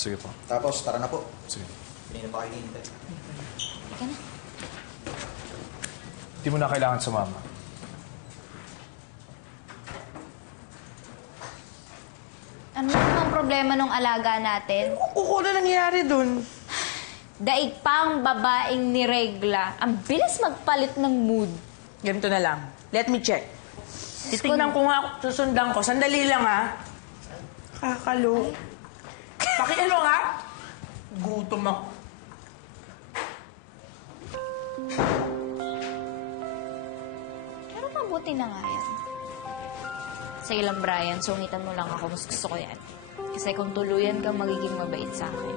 Sige po. Tapos, tara na po. Sige. Hindi na pa kayo hinihintay. Ika na. Hindi mo na kailangan sumama. Ano namang problema nung alaga natin? Kuko na nangyayari dun. Daig pa ang babaeng niregla. Ang bilis magpalit ng mood. Ganito na lang. Let me check. Titignan ko nga, susundan ko. Sandali lang, ha? Kakalo. Pakiano nga? Gutom ako. Pero mabuti na nga yan. Sige lang, Brian. Sungitan mo lang ako. Mas gusto ko yan. Kasi kung tuluyan kang magiging mabait sa akin.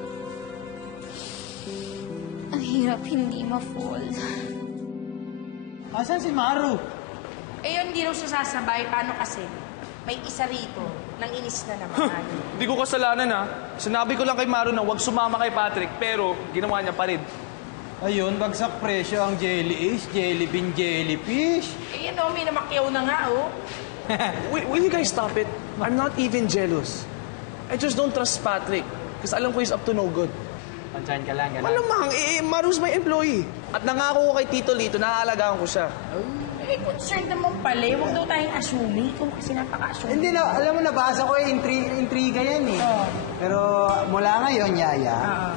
Ang hirap hindi ma-fall. Asan si Maru? Eh, yun, hindi raw siya sasabay. Paano kasi? May isa rito. Nang inis na naman. Hindi ko kasalanan, ha. Sinabi ko lang kay Maru na huwag sumama kay Patrick, pero ginawa niya pa rin. Ayun, bagsak presyo ang jelly-ish, jelly-bean, jellyfish. Eh, yan o, may namakyaw na nga, oh. Will you guys stop it? I'm not even jealous. I just don't trust Patrick. Kasi alam ko he's up to no good. Pansahin ka lang, gano'n. Malamang, Maru's my employee. At nangako ko kay Tito Lito na aalagaan ko siya. Eh, concerned naman pala. Huwag daw tayong assuming. Ikaw kasi napaka-assuming. Hindi na, alam mo, nabasa ko intriga yan eh. Oo. Pero mula ngayon, Yaya, Oo.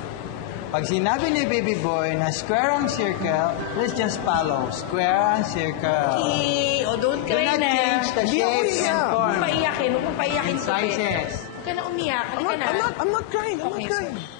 pag sinabi ni Baby Boy na square ang circle, let's just follow. Square ang circle. Okay. O, don't Do cry not na. change the Hindi ako shapes and iiyak. Huwag form paiyakin. Huwag paiyakin. and sizes. Huwag ka na umiyak. Halika na. I'm not crying. I'm Okay, not crying. sorry.